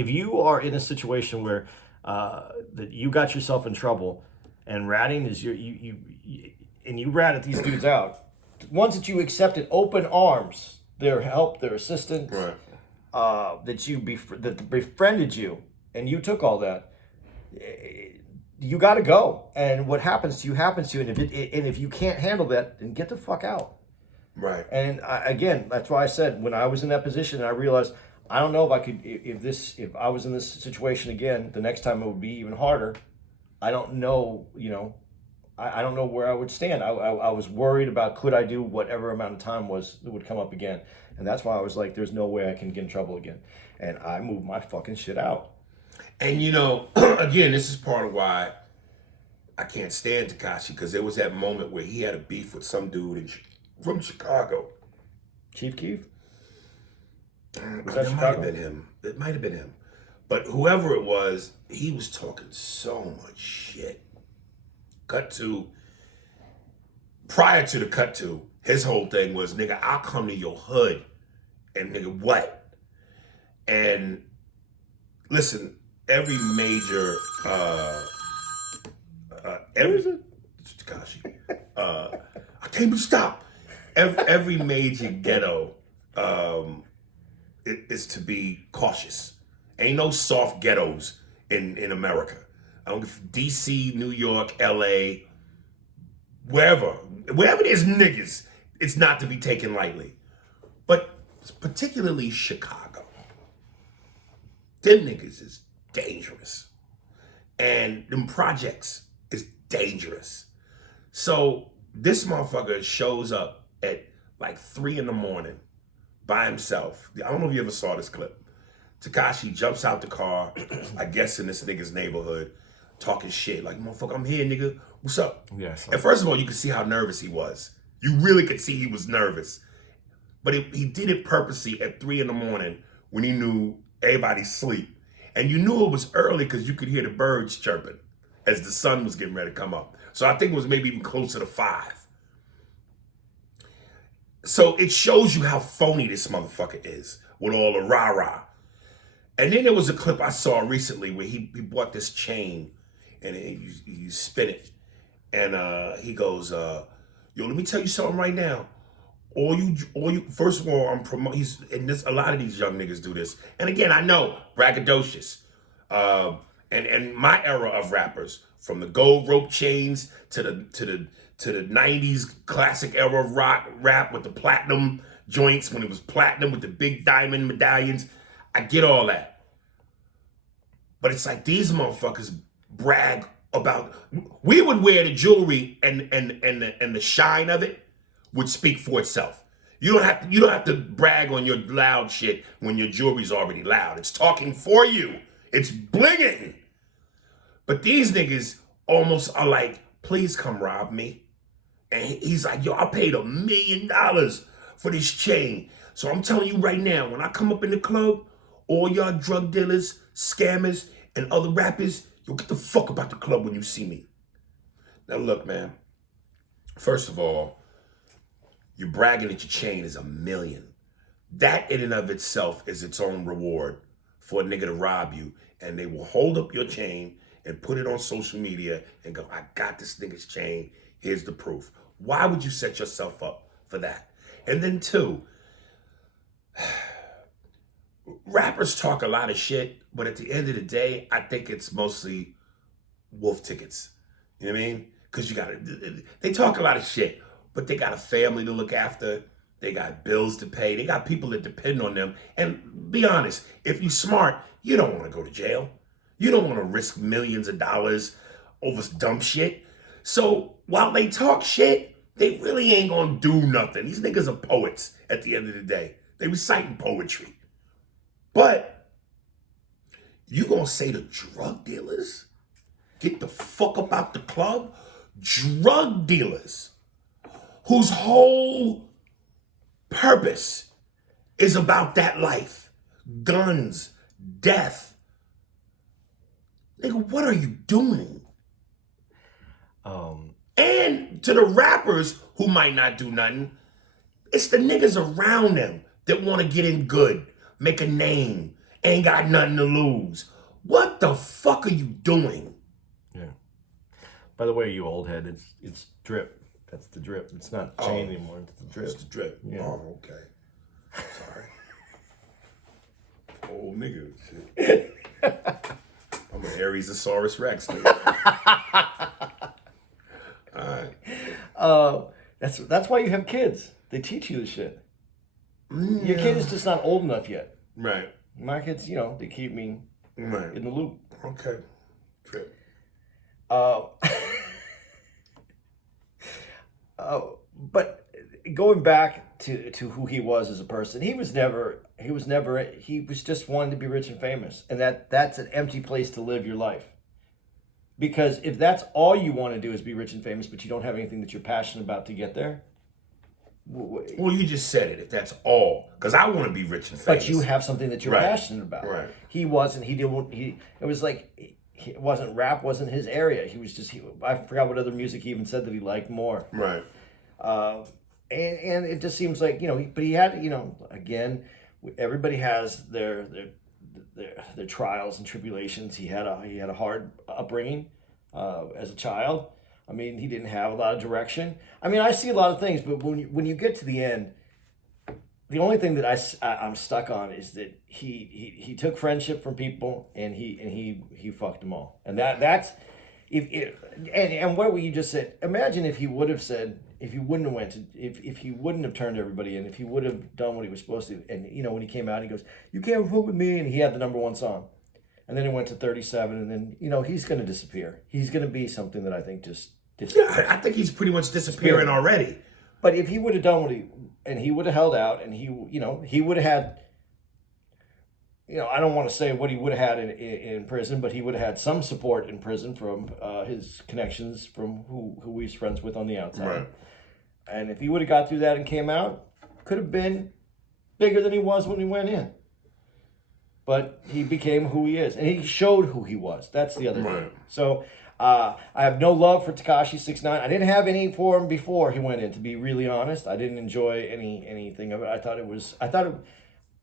you are in a situation where that you got yourself in trouble, and ratting is you rat at these dudes out, ones that you accepted open arms, their help, their assistance, Right. that befriended you, and you took all that. You got to go, and what happens to you happens to you. And if you can't handle that, then get the fuck out. Right. And again, that's why I said when I was in that position, and I realized I don't know if I could, if I was in this situation again, the next time it would be even harder. I don't know, I don't know where I would stand. I was worried about could I do whatever amount of time would come up again, and that's why I was like, there's no way I can get in trouble again, and I moved my fucking shit out. And again, this is part of why I can't stand Tekashi, because there was that moment where he had a beef with some dude from Chicago. Chief Keef? Was that Chicago? It might have been him. But whoever it was, he was talking so much shit. Prior to the cut to, his whole thing was, nigga, I'll come to your hood. And nigga, what? And listen, every major, Tekashi, I can't be stopped. Every major ghetto is to be cautious. Ain't no soft ghettos in America. I don't give DC, New York, LA, wherever there's niggas, it's not to be taken lightly. But particularly Chicago, them niggas is dangerous. And them projects is dangerous. So this motherfucker shows up at like 3 a.m. by himself. I don't know if you ever saw this clip. Tekashi jumps out the car, I guess in this nigga's neighborhood, talking shit. Like, motherfucker, I'm here, nigga. What's up? Yes. And first of all, you could see how nervous he was. You really could see he was nervous. But he did it purposely at 3 a.m. when he knew everybody's asleep. And you knew it was early because you could hear the birds chirping as the sun was getting ready to come up. So I think it was maybe even closer to 5. So it shows you how phony this motherfucker is with all the rah-rah. And then there was a clip I saw recently where he bought this chain and you spin it. And he goes, yo, let me tell you something right now. All you, first of all, a lot of these young niggas do this. And again, I know, braggadocious. And my era of rappers, from the gold rope chains to the 90s classic era of rap with the platinum joints, when it was platinum with the big diamond medallions. I get all that. But it's like these motherfuckers brag about, we would wear the jewelry and the shine of it would speak for itself. You don't have to brag on your loud shit when your jewelry's already loud. It's talking for you. It's blinging. But these niggas almost are like, please come rob me. And he's like, yo, I paid $1 million for this chain. So I'm telling you right now, when I come up in the club, all y'all drug dealers, scammers, and other rappers, you'll get the fuck about the club when you see me. Now look, man. First of all, you're bragging that your chain is $1 million. That in and of itself is its own reward for a nigga to rob you. And they will hold up your chain and put it on social media and go, I got this nigga's chain. Here's the proof. Why would you set yourself up for that? And then 2, rappers talk a lot of shit, but at the end of the day, I think it's mostly wolf tickets. You know what I mean? Because they talk a lot of shit, but they got a family to look after. They got bills to pay. They got people that depend on them. And be honest, if you're smart, you don't want to go to jail. You don't want to risk millions of dollars over dumb shit. So while they talk shit, they really ain't gonna do nothing. These niggas are poets at the end of the day. They reciting poetry. But you gonna say to drug dealers, get the fuck up out the club? Drug dealers whose whole purpose is about that life. Guns, death. Nigga, what are you doing? And to the rappers who might not do nothing, it's the niggas around them that want to get in good, make a name, ain't got nothing to lose. What the fuck are you doing? Yeah. By the way, you old head, it's drip. That's the drip. It's not chain anymore. It's the drip. It's the drip. Yeah. Oh, okay. Sorry. Old nigga shit. I'm an Ariesaurus Rex, nigga. All right. That's why you have kids. They teach you the shit. Yeah. Your kid is just not old enough yet. Right. My kids, they keep me Right. in the loop. Okay. Trip. But going back to who he was as a person, he was just wanting to be rich and famous, and that's an empty place to live your life. Because if that's all you want to do is be rich and famous, but you don't have anything that you're passionate about to get there. Well, you just said it. If that's all, because I want to be rich and famous. But you have something that you're Right. passionate about. Right. He wasn't. He didn't. It was like it wasn't rap. Wasn't his area. He was just. I forgot what other music he even said that he liked more. Right. And it just seems like but he had again, everybody has their trials and tribulations. He had a hard upbringing as a child. I mean, he didn't have a lot of direction. I mean, I see a lot of things, but when you get to the end, the only thing that I'm stuck on is that he took friendship from people and he fucked them all, and that's and what you just said. Imagine if he would have said, if he wouldn't have if he wouldn't have turned everybody in, if he would have done what he was supposed to, and when he came out, he goes, "You can't vote with me," and he had the #1 song, and then it went to 37, and then he's going to disappear. He's going to be something that I think just disappears. Yeah, I think he's pretty much disappearing already. But if he would have done he would have held out, and he would have had, I don't want to say what he would have had in prison, but he would have had some support in prison from his connections from who he's friends with on the outside. Right. And if he would have got through that and came out, could have been bigger than he was when he went in. But he became who he is, and he showed who he was. That's the other thing. So I have no love for Tekashi 6ix9ine. I didn't have any for him before he went in. To be really honest, I didn't enjoy anything of it. I thought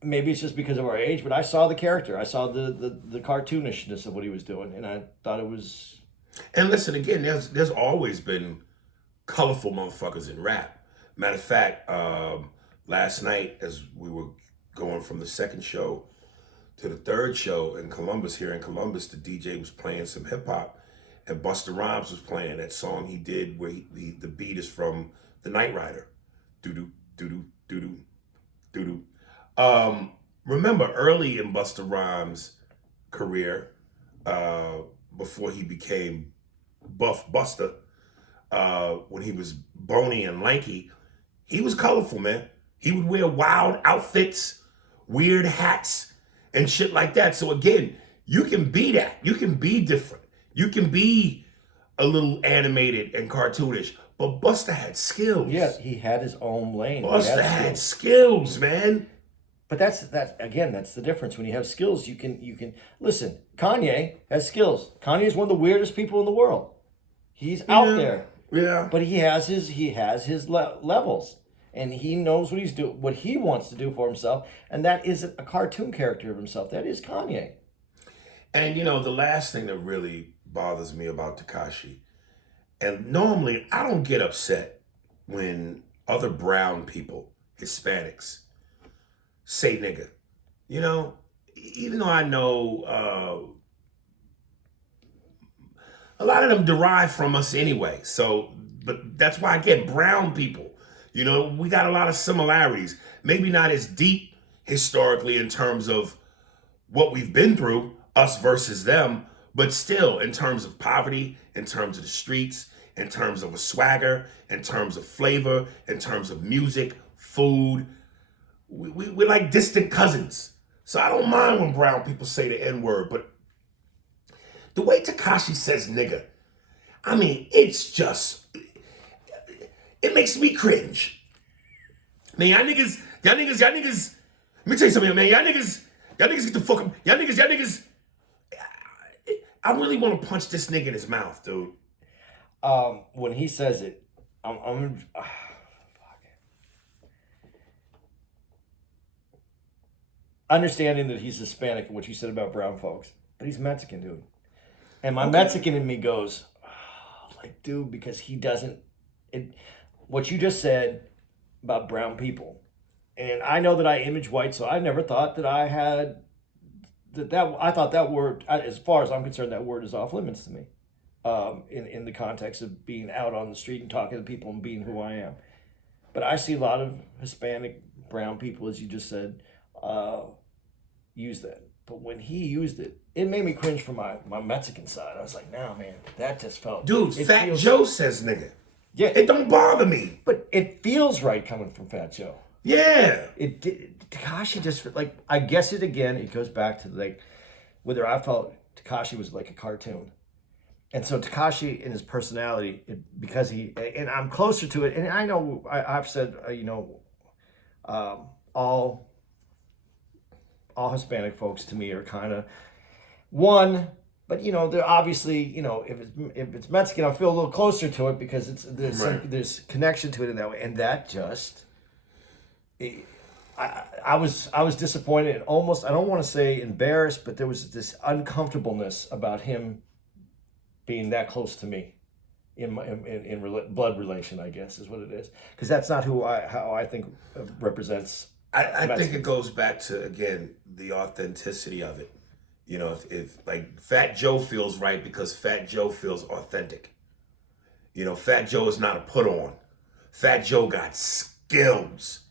maybe it's just because of our age, but I saw the character. I saw the cartoonishness of what he was doing, and I thought it was. And listen, again, there's always been colorful motherfuckers in rap. Matter of fact, last night as we were going from the second show to the third show in Columbus, here in Columbus, the DJ was playing some hip hop, and Busta Rhymes was playing that song he did where the beat is from The Knight Rider. Doo-doo, doo-doo, doo-doo, doo-doo. Remember early in Busta Rhymes' career, before he became Buff Busta, when he was bony and lanky, he was colorful, man. He would wear wild outfits, weird hats, and shit like that. So again, you can be that. You can be different. You can be a little animated and cartoonish. But Busta had skills. Yeah, he had his own lane. Busta had skills, man. But that's the difference. When you have skills, you can listen. Kanye has skills. Kanye is one of the weirdest people in the world. He's out there. Yeah. But he has his levels, and he knows what he wants to do for himself, and that isn't a cartoon character of himself. That is Kanye. And the last thing that really bothers me about Tekashi, and normally I don't get upset when other brown people, Hispanics, say nigga. Even though I know a lot of them derive from us anyway. So, but that's why I get brown people. You know, we got a lot of similarities. Maybe not as deep historically in terms of what we've been through, us versus them, but still in terms of poverty, in terms of the streets, in terms of a swagger, in terms of flavor, in terms of music, food. We're like distant cousins. So I don't mind when brown people say the N-word, but the way Tekashi says nigga, I mean, it's just, it makes me cringe. Man, y'all niggas, let me tell you something, man, y'all niggas get the fuck up, y'all niggas, I really want to punch this nigga in his mouth, dude. When he says it, fuck. Understanding that he's Hispanic and what you said about brown folks, but he's Mexican, dude. And my Mexican in me goes, oh, like, dude, because he doesn't, what you just said about brown people. And I know that I image white, so I never thought that I had, I thought that word, as far as I'm concerned, that word is off limits to me. In the context of being out on the street and talking to people and being who I am. But I see a lot of Hispanic, brown people, as you just said, use that. But when he used it, it made me cringe from my Mexican side. I was like, nah, man, that just felt... Dude, Fat Joe says nigga. Yeah. It don't bother me. But it feels right coming from Fat Joe. Yeah. Tekashi just, like, I guess it goes back to, like, whether I felt Tekashi was like a cartoon. And so Tekashi in his personality, because and I'm closer to it, and I know I've said, all Hispanic folks to me are kind of one, but they're obviously, if it's Mexican, I feel a little closer to it because there's connection to it in that way, and that just, I was disappointed and almost, I don't want to say embarrassed, but there was this uncomfortableness about him being that close to me in blood relation, I guess is what it is, because that's not how I think represents. I think it goes back to, again, the authenticity of it. If like Fat Joe feels right because Fat Joe feels authentic. Fat Joe is not a put on. Fat Joe got skills.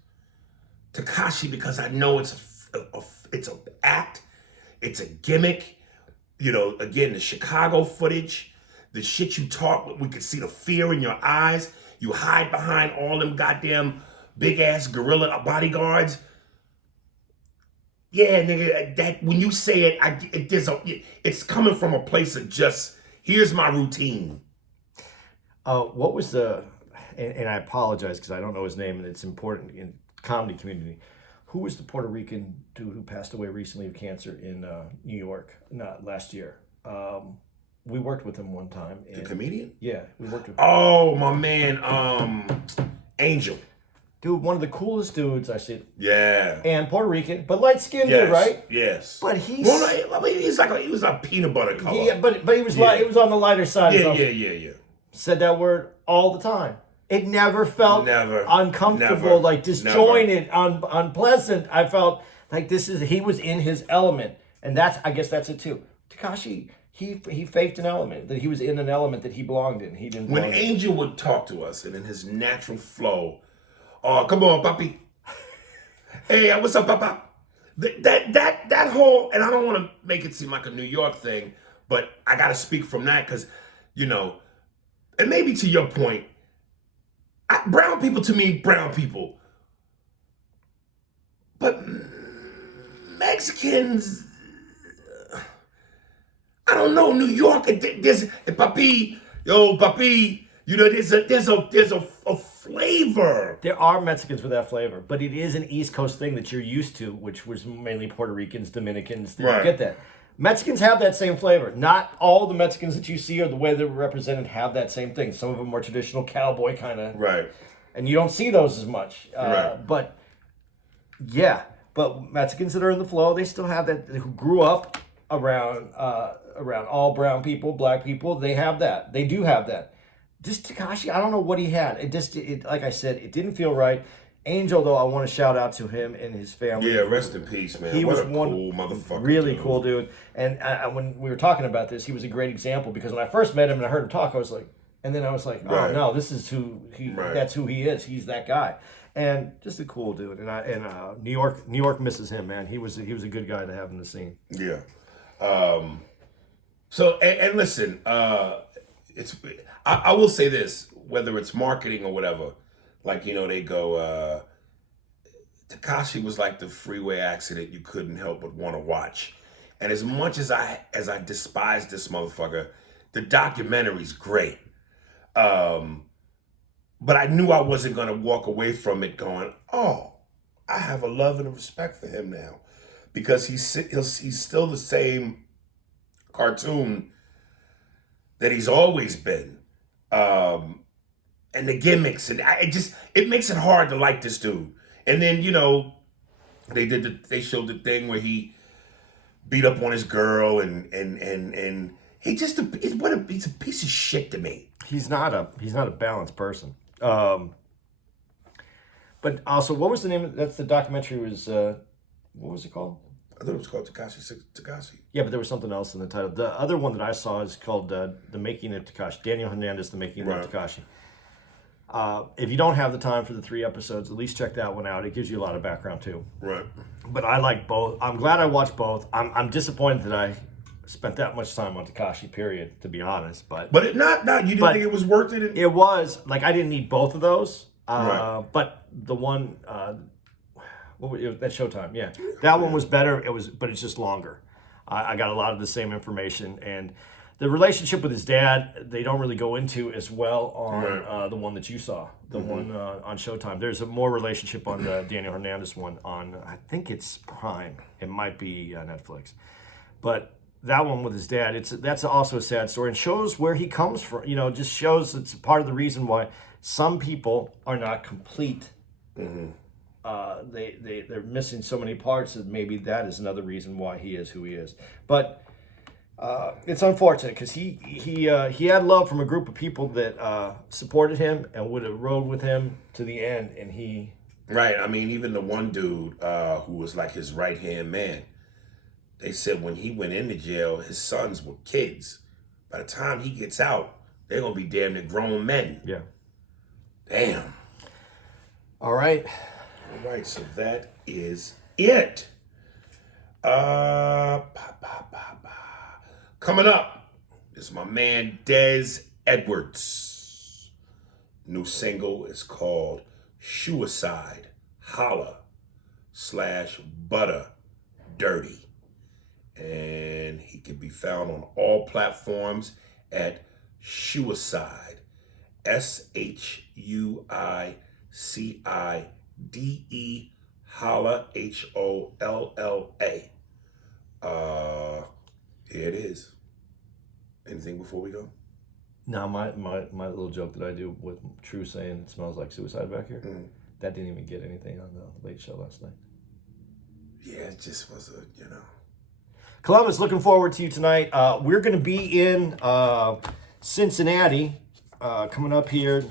Tekashi, because I know it's an act, it's a gimmick. Again, the Chicago footage, the shit you talk, we could see the fear in your eyes. You hide behind all them goddamn big ass gorilla bodyguards. Yeah, nigga, that when you say it, it's coming from a place of just, here's my routine. What was and I apologize because I don't know his name and it's important in comedy community. Who was the Puerto Rican dude who passed away recently of cancer in New York? Not last year. We worked with him one time. The comedian? Yeah, we worked with him. Oh, my man, Angel. Dude, one of the coolest dudes I see. Yeah. And Puerto Rican, but light-skinned dude, right? Yes. But he was a peanut butter color. Yeah, but he was it was on the lighter side. Yeah. Said that word all the time. It never felt uncomfortable, never, like disjointed, unpleasant. I felt like he was in his element. And I guess that's it too. Tekashi, he faked an element, that he was in an element that he belonged in. He didn't belong When Angel would talk to us and in his natural flow, oh, come on, papi. Hey, what's up, papa? That whole, and I don't want to make it seem like a New York thing, but I got to speak from that because, and maybe to your point, brown people to me, brown people. But Mexicans, I don't know, New York, there's papi, there's a flavor. There are Mexicans with that flavor, but it is an East Coast thing that you're used to, which was mainly Puerto Ricans, Dominicans. Right. You get that. Mexicans have that same flavor. Not all the Mexicans that you see or the way they're represented have that same thing. Some of them are traditional cowboy kind of. Right. And you don't see those as much. Right. But Mexicans that are in the flow, they still have that, who grew up around all brown people, black people, they have that. They do have that. This Tekashi, I don't know what he had. It like I said, it didn't feel right. Angel, though, I want to shout out to him and his family. Yeah, rest in peace, man. He what was a one cool motherfucker. really dude. cool dude. And when we were talking about this, he was a great example because when I first met him and I heard him talk, I was like, and then I was like, oh Right. no, this is who he. Right. That's who he is. He's that guy, and just a cool dude. And New York misses him, man. He was a good guy to have in the scene. Yeah. So and listen, it's I will say this, whether it's marketing or whatever, like they go, Tekashi was like the freeway accident you couldn't help but want to watch. And as much as I despise this motherfucker, the documentary's great. But I knew I wasn't gonna walk away from it going, oh, I have a love and a respect for him now, because he's still the same cartoon that he's always been, and the gimmicks, and it makes it hard to like this dude. And then they showed the thing where he beat up on his girl, and he he's a piece of shit to me. He's not a balanced person. But also, what was the name? That's the documentary. Was what was it called? I thought it was called Tekashi. Yeah, but there was something else in the title. The other one that I saw is called The Making of Tekashi. Daniel Hernandez, The Making Right. of Tekashi. If you don't have the time for the 3 episodes, at least check that one out. It gives you a lot of background too. Right. But I like both. I'm glad I watched both. I'm disappointed that I spent that much time on Tekashi, period, to be honest. But you didn't think it was worth it? it was. Like, I didn't need both of those. Right. But the one, that Showtime, yeah. That one was better. But it's just longer. I got a lot of the same information. And the relationship with his dad, they don't really go into as well on Right. the one that you saw, the one on Showtime. There's a more relationship on the Daniel Hernandez one on, I think it's Prime. It might be Netflix. But that one with his dad, that's also a sad story and shows where he comes from. Just shows it's part of the reason why some people are not complete. Mm-hmm. They're missing so many parts that maybe that is another reason why he is who he is. But it's unfortunate because he had love from a group of people that supported him and would have rode with him to the end, and he. Right. I mean, even the one dude who was like his right-hand man, they said when he went into jail, his sons were kids. By the time he gets out, they're going to be damn near grown men. Yeah. Damn. All right. All right, so that is it. Coming up is my man Des Edwards. New single is called Suicide Holla /Butter Dirty. And he can be found on all platforms at Suicide. SHUICIDE Holla HOLLA. Here it is. Anything before we go? Now my little joke that I do with True saying it smells like suicide back here, that didn't even get anything on the Late Show last night. Yeah, it just was Columbus, looking forward to you tonight. We're going to be in Cincinnati coming up here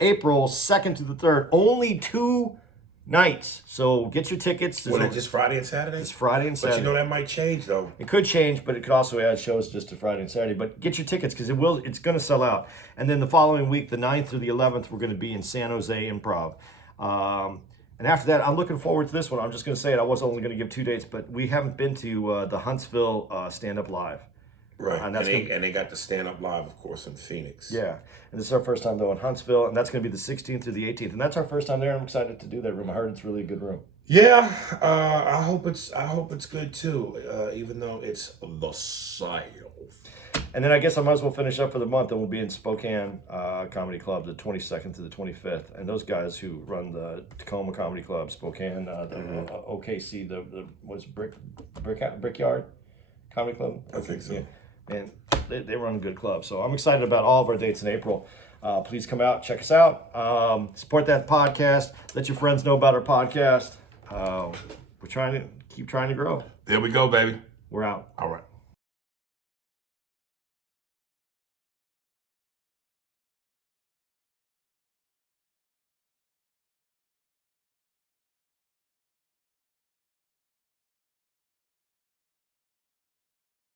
April 2nd to the 3rd. Only 2 nights. So get your tickets. What, just Friday and Saturday? It's Friday and Saturday. But that might change, though. It could change, but it could also add shows just to Friday and Saturday. But get your tickets because it's going to sell out. And then the following week, the 9th through the 11th, we're going to be in San Jose Improv. And after that, I'm looking forward to this one. I'm just going to say it. I was only going to give 2 dates, but we haven't been to the Huntsville Stand-Up Live. Right, and they got the stand-up live, of course, in Phoenix. Yeah, and this is our first time, though, in Huntsville, and that's going to be the 16th through the 18th. And that's our first time there, and I'm excited to do that room. I heard it's really a good room. Yeah, I hope it's good, too, even though it's the South. And then I guess I might as well finish up for the month, and we'll be in Spokane Comedy Club the 22nd to the 25th. And those guys who run the Tacoma Comedy Club, Spokane, OKC, what's Brickyard Comedy Club? I think so. Yeah. And they run a good club. So I'm excited about all of our dates in April. Please come out, check us out. Support that podcast. Let your friends know about our podcast. We're keep trying to grow. There we go, baby. We're out. All right.